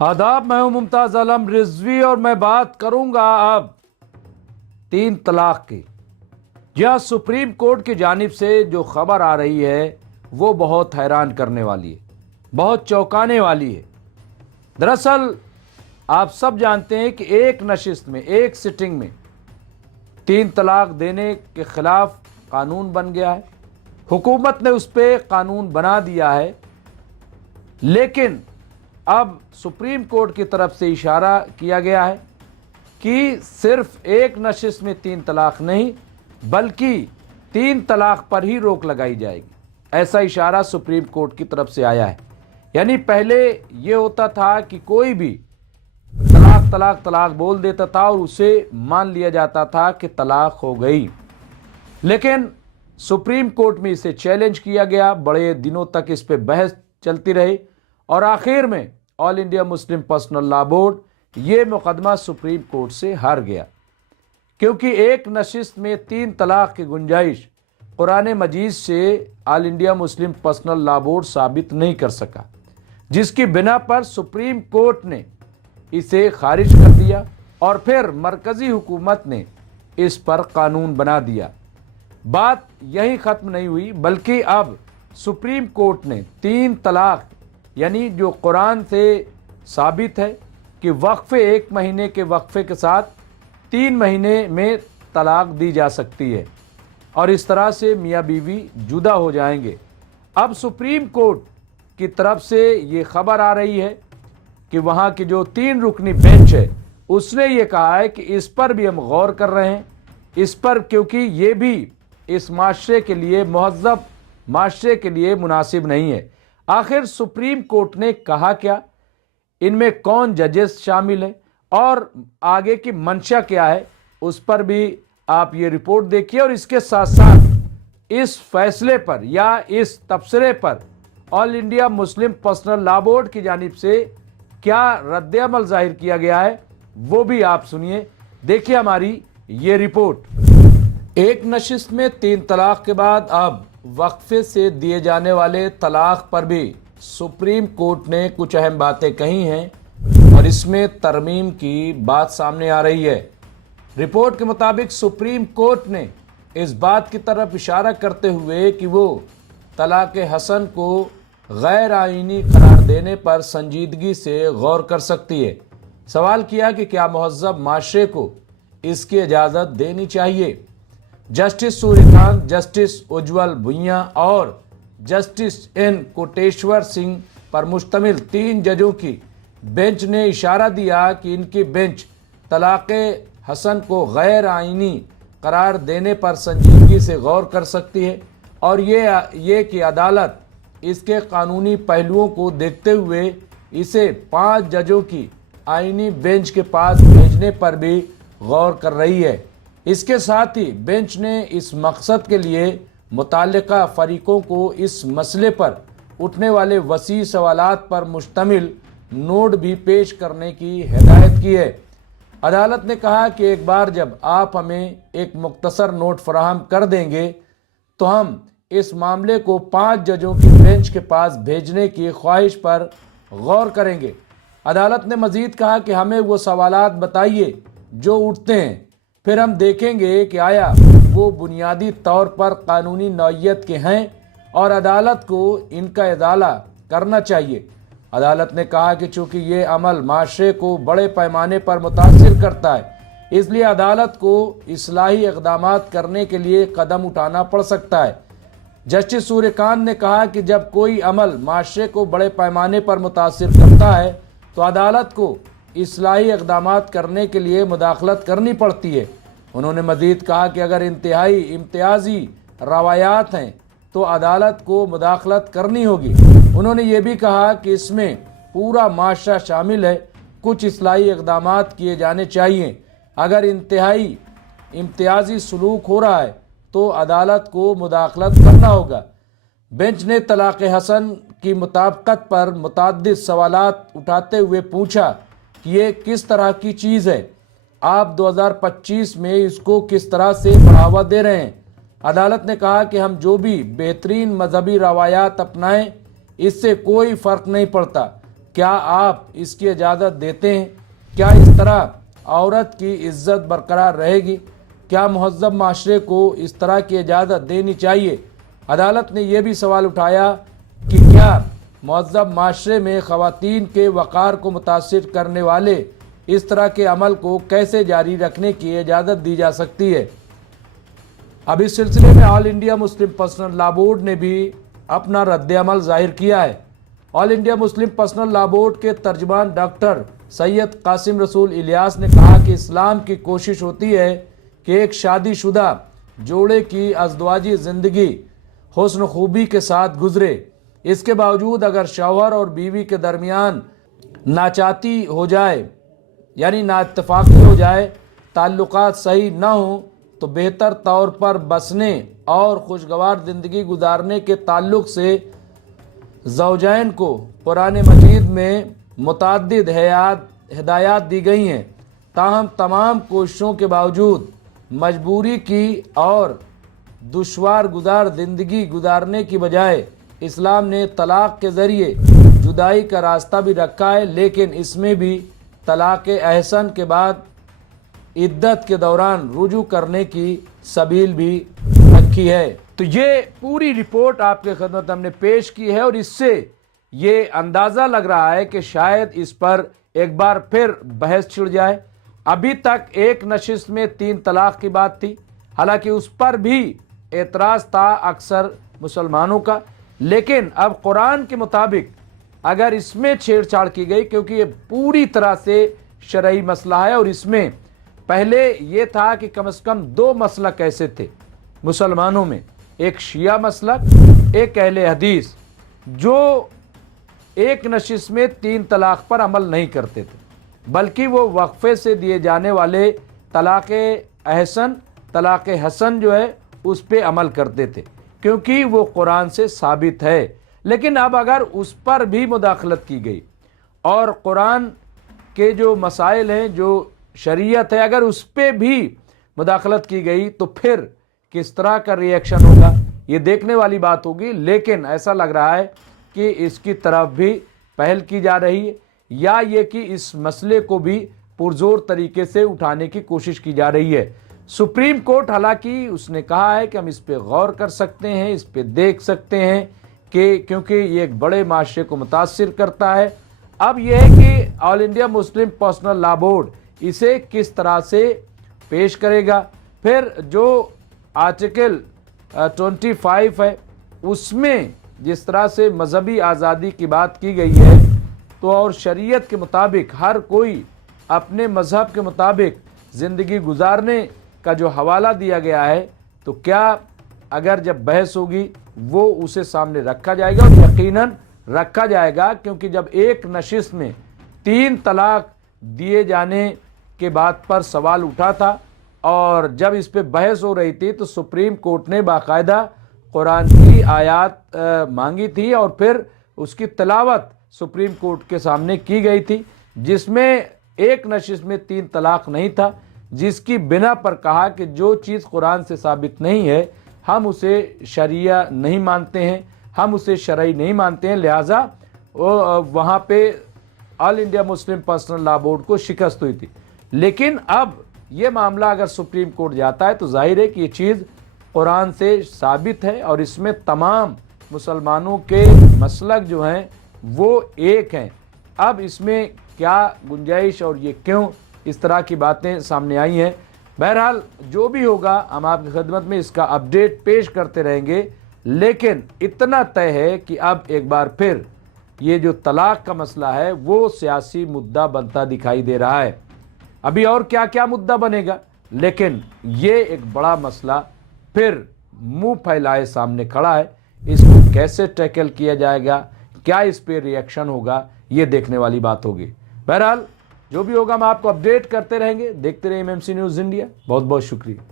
आदाब, मैं हूं मुमताज आलम रिजवी और मैं बात करूंगा अब 3 तलाक की। जहां सुप्रीम कोर्ट की जानिब से जो खबर आ रही है वो बहुत हैरान करने वाली है, बहुत चौंकाने वाली है। दरअसल आप सब जानते हैं कि एक नशिस्त में, एक सिटिंग में 3 तलाक देने के खिलाफ कानून बन गया है। हुकूमत ने उस पर कानून बना दिया है, लेकिन अब सुप्रीम कोर्ट की तरफ से इशारा किया गया है कि सिर्फ एक नशिस्त में 3 तलाक नहीं, बल्कि 3 तलाक पर ही रोक लगाई जाएगी। ऐसा इशारा सुप्रीम कोर्ट की तरफ से आया है। यानी पहले ये होता था कि कोई भी तलाक तलाक तलाक बोल देता था और उसे मान लिया जाता था कि तलाक हो गई, लेकिन सुप्रीम कोर्ट में इसे चैलेंज किया गया। बड़े दिनों तक इस पे बहस चलती रही और आखिर में all India Muslim personal law board ये मुकदमा सुप्रीम कोर्ट से हार गया, क्योंकि एक नशिस्त में 3 तलाक की गुंजाइश कुरान मजीद से all India Muslim personal law board साबित नहीं कर सका, जिसकी बिना पर सुप्रीम कोर्ट ने इसे खारिज कर दिया और फिर मरकजी हुकूमत ने इस पर कानून बना दिया। बात यही ख़त्म नहीं हुई, बल्कि अब सुप्रीम कोर्ट ने 3 तलाक यानी जो कुरान से साबित है कि वक्फे 1 महीने के वक्फे के साथ 3 महीने में तलाक दी जा सकती है और इस तरह से मियाँ बीवी जुदा हो जाएंगे। अब सुप्रीम कोर्ट की तरफ से ये खबर आ रही है कि वहाँ की जो 3 रुकनी बेंच है उसने ये कहा है कि इस पर भी हम गौर कर रहे हैं, इस पर, क्योंकि ये भी इस माशरे के लिए, महज़्ज़ब माशरे के लिए मुनासिब नहीं है। आखिर सुप्रीम कोर्ट ने कहा क्या, इनमें कौन जजेस शामिल हैं और आगे की मंशा क्या है, उस पर भी आप ये रिपोर्ट देखिए। और इसके साथ साथ इस फैसले पर या इस तबसरे पर all India Muslim personal law board की जानिब से क्या रद्द-ए-अमल जाहिर किया गया है वो भी आप सुनिए। देखिए हमारी ये रिपोर्ट। एक नशिस्त में 3 तलाक के बाद अब वक्फे से दिए जाने वाले तलाक पर भी सुप्रीम कोर्ट ने कुछ अहम बातें कही हैं और इसमें तरमीम की बात सामने आ रही है। रिपोर्ट के मुताबिक सुप्रीम कोर्ट ने इस बात की तरफ इशारा करते हुए कि वो तलाक हसन को गैर आईनी करार देने पर संजीदगी से गौर कर सकती है। सवाल किया कि क्या महज़्ज़ब माशरे को इसकी इजाज़त देनी चाहिए। जस्टिस सूर्यकांत, जस्टिस उज्ज्वल भुइयां और जस्टिस एन कोटेश्वर सिंह पर मुश्तमिल 3 जजों की बेंच ने इशारा दिया कि इनकी बेंच तलाक हसन को गैर आईनी करार देने पर संजीदगी से गौर कर सकती है और ये कि अदालत इसके कानूनी पहलुओं को देखते हुए इसे 5 जजों की आईनी बेंच के पास भेजने पर भी गौर कर रही है। इसके साथ ही बेंच ने इस मकसद के लिए मुताल्लिका फरीकों को इस मसले पर उठने वाले वसी सवालात पर मुश्तमिल नोट भी पेश करने की हिदायत की है। अदालत ने कहा कि एक बार जब आप हमें एक मुख्तसर नोट फराहम कर देंगे तो हम इस मामले को 5 जजों की बेंच के पास भेजने की ख्वाहिश पर गौर करेंगे। अदालत ने मजीद कहा कि हमें वो सवालात बताइए जो उठते हैं, फिर हम देखेंगे कि आया वो बुनियादी तौर पर कानूनी नौइयत के हैं और अदालत को इनका इजाला करना चाहिए। अदालत ने कहा कि चूंकि ये अमल माशरे को बड़े पैमाने पर मुतासिर करता है, इसलिए अदालत को इस्लाही इक़दामात करने के लिए कदम उठाना पड़ सकता है। जस्टिस सूर्यकांत ने कहा कि जब कोई अमल माशरे को बड़े पैमाने पर मुतासिर करता है तो अदालत को इस्लाही इक़दामात करने के लिए मुदाखलत करनी पड़ती है। उन्होंने मज़ीद कहा कि अगर इंतहाई इम्तियाजी रवायात हैं तो अदालत को मुदाखलत करनी होगी। उन्होंने ये भी कहा कि इसमें पूरा माशरा शामिल है, कुछ इस्लाही इक़दामात किए जाने चाहिए। अगर इंतहाई इम्तियाजी सलूक हो रहा है तो अदालत को मुदाखलत करना होगा। बेंच ने तलाक हसन की मुताबिकत पर मुतअद्दिद सवालात उठाते हुए पूछा कि ये किस तरह की चीज़ है, आप 2025 में इसको किस तरह से बढ़ावा दे रहे हैं। अदालत ने कहा कि हम जो भी बेहतरीन मजहबी रवायात अपनाएं इससे कोई फ़र्क नहीं पड़ता, क्या आप इसकी इजाज़त देते हैं? क्या इस तरह औरत की इज्जत बरकरार रहेगी? क्या मुहज़्ज़ब माशरे को इस तरह की इजाज़त देनी चाहिए? अदालत ने यह भी सवाल उठाया कि क्या मुहज़्ज़ब माशरे में ख़वातीन के वक़ार को मुतासिर करने वाले इस तरह के अमल को कैसे जारी रखने की इजाज़त दी जा सकती है। अब इस सिलसिले में all India Muslim personal law board ने भी अपना रद्द-ए-अमल जाहिर किया है। All India Muslim personal law board के तर्जुमान डॉक्टर सैयद कासिम रसूल इलियास ने कहा कि इस्लाम की कोशिश होती है कि एक शादीशुदा जोड़े की अज़दवाजी ज़िंदगी हुस्न खूबी के साथ गुजरे। इसके बावजूद अगर शौहर और बीवी के दरमियान नाचाती हो जाए, यानी नाइत्तेफाकी हो जाए, ताल्लुकात सही न हो, तो बेहतर तौर पर बसने और खुशगवार ज़िंदगी गुजारने के ताल्लुक़ से ज़ौजैन को कुरान मजीद में मुतअद्दिद हिदायत दी गई हैं। ताहम तमाम कोशिशों के बावजूद मजबूरी की और दुश्वार गुजार ज़िंदगी गुजारने की बजाय इस्लाम ने तलाक़ के ज़रिए जुदाई का रास्ता भी रखा है, लेकिन इसमें भी तलाक़ अहसन के बाद इद्दत के दौरान रुजू करने की सबील भी रखी है। तो ये पूरी रिपोर्ट आपके खिदमत हमने पेश की है और इससे ये अंदाज़ा लग रहा है कि शायद इस पर एक बार फिर बहस छिड़ जाए। अभी तक एक नशिस्त में 3 तलाक़ की बात थी, हालांकि उस पर भी एतराज़ था अक्सर मुसलमानों का, लेकिन अब कुरान के मुताबिक अगर इसमें छेड़छाड़ की गई, क्योंकि ये पूरी तरह से शरई मसला है और इसमें पहले ये था कि कम से कम 2 मसलक ऐसे थे मुसलमानों में, एक शिया मसलक, एक अहले हदीस, जो एक नशिस्त में 3 तलाक़ पर अमल नहीं करते थे, बल्कि वो वक्फे से दिए जाने वाले तलाक़ अहसन, तलाक़ हसन जो है उस पे अमल करते थे, क्योंकि वो कुरान से साबित है। लेकिन अब अगर उस पर भी मुदाखलत की गई और कुरान के जो मसाइल हैं, जो शरीयत है, अगर उस पे भी मुदाखलत की गई तो फिर किस तरह का रिएक्शन होगा, ये देखने वाली बात होगी। लेकिन ऐसा लग रहा है कि इसकी तरफ भी पहल की जा रही है, या ये कि इस मसले को भी पुरजोर तरीके से उठाने की कोशिश की जा रही है। सुप्रीम कोर्ट हालांकि उसने कहा है कि हम इस पे गौर कर सकते हैं, इस पे देख सकते हैं कि क्योंकि ये एक बड़े माशरे को मुतासिर करता है। अब यह है कि all India Muslim personal law board इसे किस तरह से पेश करेगा। फिर जो आर्टिकल 25 है उसमें जिस तरह से मजहबी आज़ादी की बात की गई है, तो और शरीयत के मुताबिक हर कोई अपने मज़हब के मुताबिक ज़िंदगी गुजारने का जो हवाला दिया गया है, तो क्या अगर जब बहस होगी वो उसे सामने रखा जाएगा, और यकीनन रखा जाएगा, क्योंकि जब एक नशिस्त में 3 तलाक़ दिए जाने के बात पर सवाल उठा था और जब इस पे बहस हो रही थी, तो सुप्रीम कोर्ट ने बाकायदा कुरान की आयत मांगी थी और फिर उसकी तिलावत सुप्रीम कोर्ट के सामने की गई थी, जिसमें एक नशिस्त में 3 तलाक़ नहीं था, जिसकी बिना पर कहा कि जो चीज़ कुरान से साबित नहीं है हम उसे शरिया नहीं मानते हैं, हम उसे शरई नहीं मानते हैं। लिहाजा वहाँ पे all India Muslim personal law board को शिकस्त हुई थी। लेकिन अब ये मामला अगर सुप्रीम कोर्ट जाता है तो जाहिर है कि ये चीज़ कुरान से साबित है और इसमें तमाम मुसलमानों के मसलक जो हैं वो एक हैं। अब इसमें क्या गुंजाइश और ये क्यों इस तरह की बातें सामने आई हैं, बहरहाल जो भी होगा हम आपकी खिदमत में इसका अपडेट पेश करते रहेंगे। लेकिन इतना तय है कि अब एक बार फिर ये जो तलाक़ का मसला है वो सियासी मुद्दा बनता दिखाई दे रहा है। अभी और क्या क्या मुद्दा बनेगा, लेकिन ये एक बड़ा मसला फिर मुंह फैलाए सामने खड़ा है। इसको कैसे टैकल किया जाएगा, क्या इस पे रिएक्शन होगा, ये देखने वाली बात होगी। बहरहाल जो भी होगा हम आपको अपडेट करते रहेंगे। देखते रहिए एमएमसी न्यूज़ इंडिया। बहुत बहुत शुक्रिया।